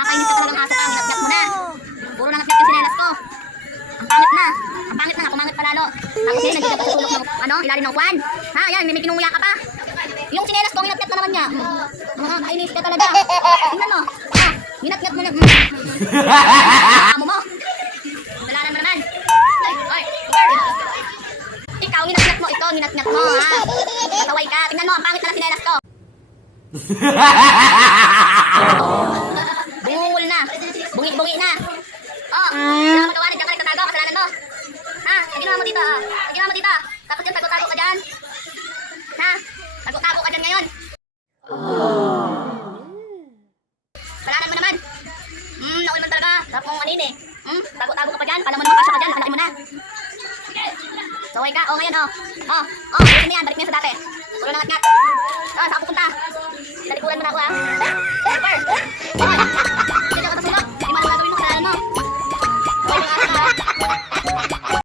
Nakakainis ka talagang aso ka. Ngat-ngat mo na. Puro nangat-ngat yung sinelas ko. Ang pangit na. Ang pangit na nga. Pumangit pa lalo. Tapos ngayon, nandito pa sa sulok ng, ilalim ng kwan. Ha, yan. May kinunguya ka pa. Yung sinelas ko, ngat-ngat na naman niya. Nakakainis ka talaga. Tingnan mo. Ngat-ngat mo na. Amo mo. Dalanan mo naman. Oy, ikaw, ngat-ngat mo. Ito, ngat-ngat mo, ha. Kasaway ka. Tingnan mo, ang pangit na ng sinelas ko. Bungungol na. Bungi-bungi na. Wala ka magawa rin. Diyan ka rin tatago. Kasalanan mo. Ha? Ginawa mo dito. Ginawa mo dito. Tapos dyan, tago-tago ka dyan. Ha? Tago-tago ka dyan ngayon. Kasalanan mo naman. Naul man talaga. Sarap mong anin eh. Tago-tago ka pa dyan. Kala mo naman kasya ka dyan. Alain mo na. Saway ka. Ngayon, balikin mo yan. Balik mo yan sa dati. Puro nangat-ngat. Saan ako punta? Talikuran mo na ako, ha? Super!